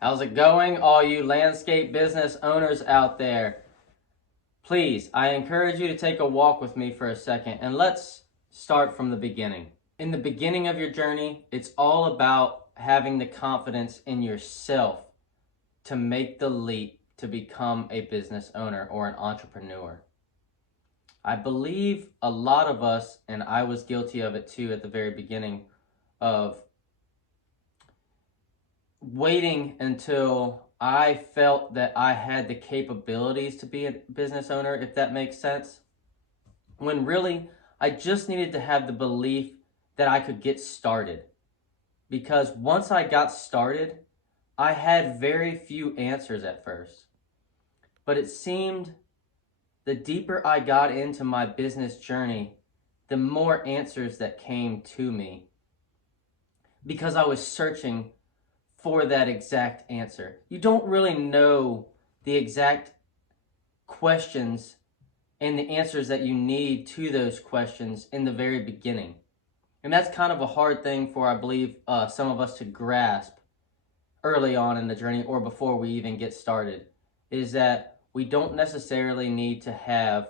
How's it going, all you landscape business owners out there? Please, I encourage you to take a walk with me for a second and let's start from the beginning. In the beginning of your journey, it's all about having the confidence in yourself to make the leap to become a business owner or an entrepreneur. I believe a lot of us, and I was guilty of it too at the very beginning, of waiting until I felt that I had the capabilities to be a business owner, if that makes sense. When really, I just needed to have the belief that I could get started. Because once I got started, I had very few answers at first. But it seemed the deeper I got into my business journey, the more answers that came to me. Because I was searching for that exact answer. You don't really know the exact questions and the answers that you need to those questions in the very beginning. And that's kind of a hard thing for, I believe, some of us to grasp early on in the journey or before we even get started, is that we don't necessarily need to have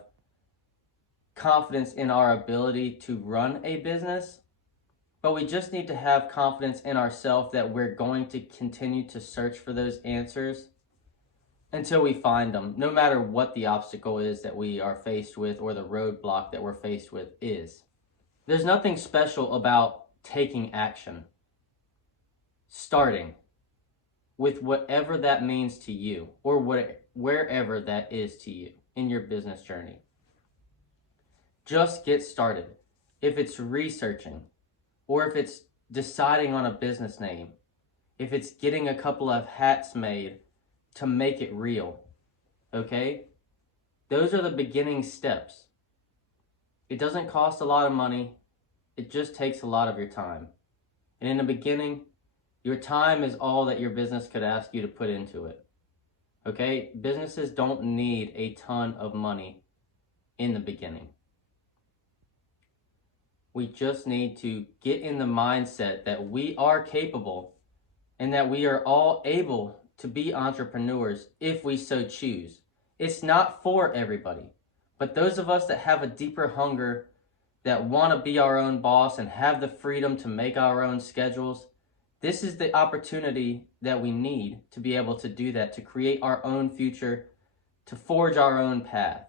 confidence in our ability to run a business, but we just need to have confidence in ourselves that we're going to continue to search for those answers until we find them, no matter what the obstacle is that we are faced with or the roadblock that we're faced with is. There's nothing special about taking action, starting with whatever that means to you or wherever that is to you in your business journey. Just get started. If it's researching, or if it's deciding on a business name, if it's getting a couple of hats made to make it real, okay? Those are the beginning steps. It doesn't cost a lot of money. It just takes a lot of your time. And in the beginning, your time is all that your business could ask you to put into it, okay? Businesses don't need a ton of money in the beginning. We just need to get in the mindset that we are capable and that we are all able to be entrepreneurs if we so choose. It's not for everybody, but those of us that have a deeper hunger, that want to be our own boss and have the freedom to make our own schedules, this is the opportunity that we need to be able to do that, to create our own future, to forge our own path.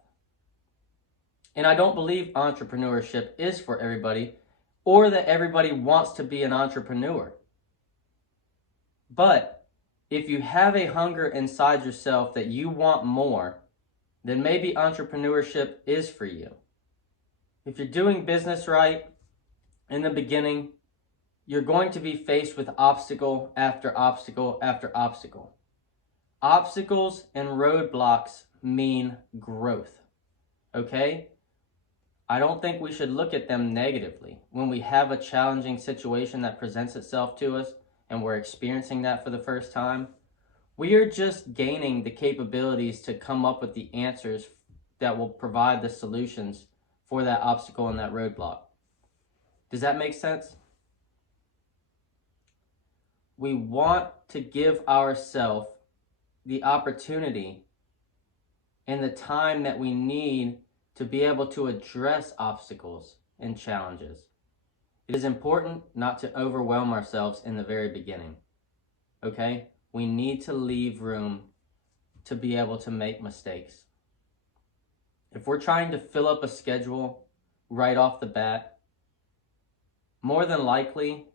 And I don't believe entrepreneurship is for everybody or that everybody wants to be an entrepreneur. But if you have a hunger inside yourself that you want more, then maybe entrepreneurship is for you. If you're doing business right in the beginning, you're going to be faced with obstacle after obstacle after obstacle. Obstacles and roadblocks mean growth, okay? I don't think we should look at them negatively. When we have a challenging situation that presents itself to us and we're experiencing that for the first time, we are just gaining the capabilities to come up with the answers that will provide the solutions for that obstacle and that roadblock. Does that make sense? We want to give ourselves the opportunity and the time that we need to be able to address obstacles and challenges. It is important not to overwhelm ourselves in the very beginning, okay? We need to leave room to be able to make mistakes. If we're trying to fill up a schedule right off the bat, more than likely,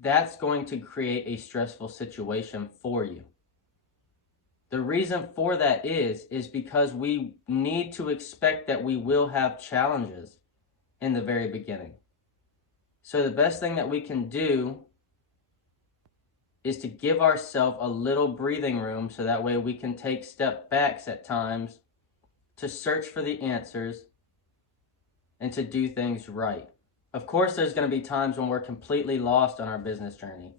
that's going to create a stressful situation for you. The reason for that is because we need to expect that we will have challenges in the very beginning. So the best thing that we can do is to give ourselves a little breathing room so that way we can take step backs at times to search for the answers and to do things right. Of course, there's going to be times when we're completely lost on our business journey.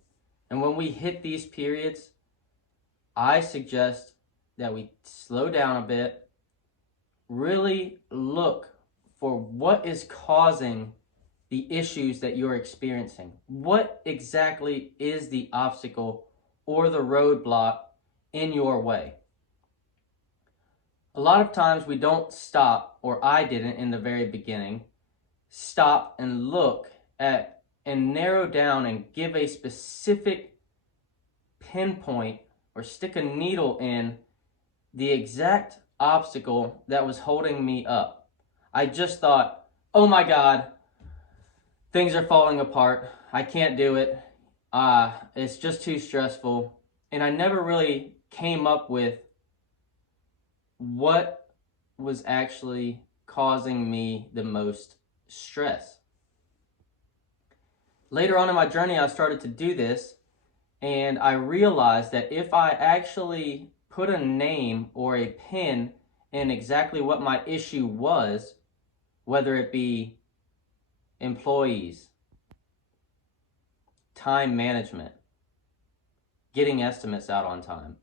And when we hit these periods, I suggest that we slow down a bit, really look for what is causing the issues that you're experiencing. What exactly is the obstacle or the roadblock in your way. A lot of times we don't stop, or I didn't in the very beginning, stop and look at and narrow down and give a specific pinpoint or stick a needle in the exact obstacle that was holding me up. I just thought, oh my God, things are falling apart. I can't do it. It's just too stressful. And I never really came up with what was actually causing me the most stress. Later on in my journey, I started to do this, and I realized that if I actually put a name or a pin in exactly what my issue was, whether it be employees, time management, getting estimates out on time,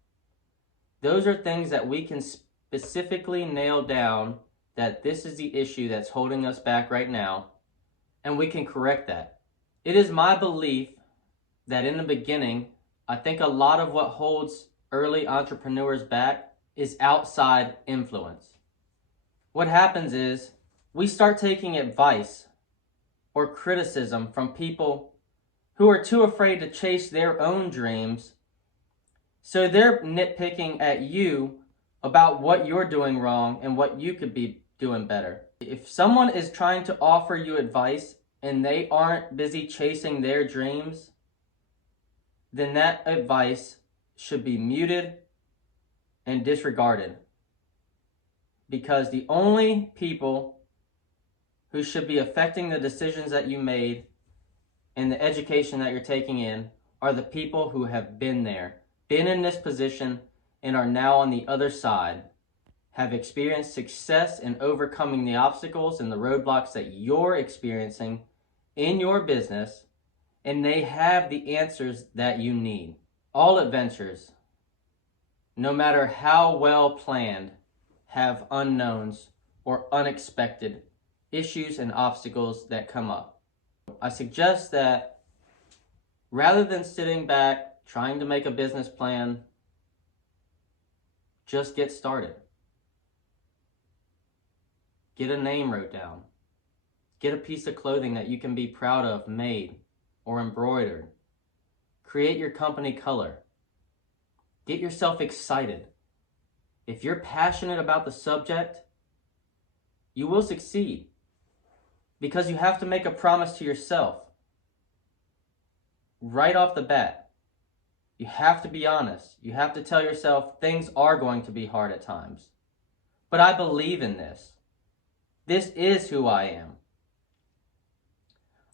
those are things that we can specifically nail down that this is the issue that's holding us back right now, and we can correct that. It is my belief that in the beginning, I think a lot of what holds early entrepreneurs back is outside influence. What happens is we start taking advice or criticism from people who are too afraid to chase their own dreams, so they're nitpicking at you about what you're doing wrong and what you could be doing better. If someone is trying to offer you advice and they aren't busy chasing their dreams, then that advice should be muted and disregarded. Because the only people who should be affecting the decisions that you made and the education that you're taking in are the people who have been there, been in this position, and are now on the other side, have experienced success in overcoming the obstacles and the roadblocks that you're experiencing in your business, and they have the answers that you need. All adventures, no matter how well planned, have unknowns or unexpected issues and obstacles that come up. I suggest that rather than sitting back trying to make a business plan, just get started. Get a name wrote down. Get a piece of clothing that you can be proud of made or embroidered. Create your company color. Get yourself excited. If you're passionate about the subject, you will succeed, because you have to make a promise to yourself right off the bat. You have to be honest. You have to tell yourself things are going to be hard at times, but I believe in this. This is who I am.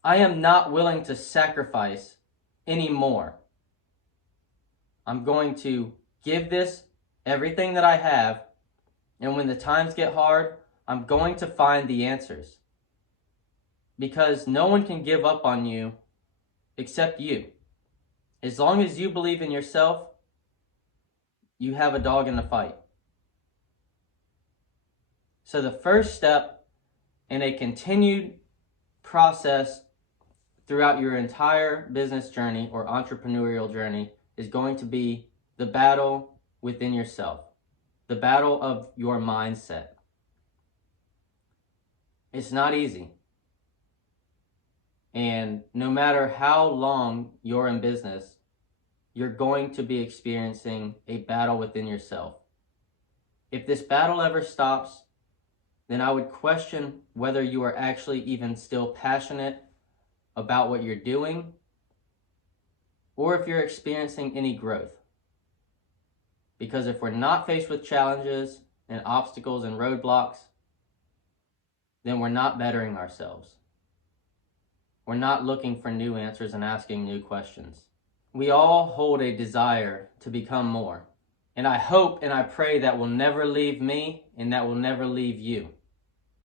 I am not willing to sacrifice anymore. I'm going to give this everything that I have, and when the times get hard, I'm going to find the answers. Because no one can give up on you except you. As long as you believe in yourself, you have a dog in the fight. So the first step in a continued process throughout your entire business journey or entrepreneurial journey is going to be the battle within yourself, the battle of your mindset. It's not easy. And no matter how long you're in business, you're going to be experiencing a battle within yourself. If this battle ever stops, then I would question whether you are actually even still passionate about what you're doing, or if you're experiencing any growth. Because if we're not faced with challenges and obstacles and roadblocks, then we're not bettering ourselves. We're not looking for new answers and asking new questions. We all hold a desire to become more. And I hope and I pray that will never leave me and that will never leave you.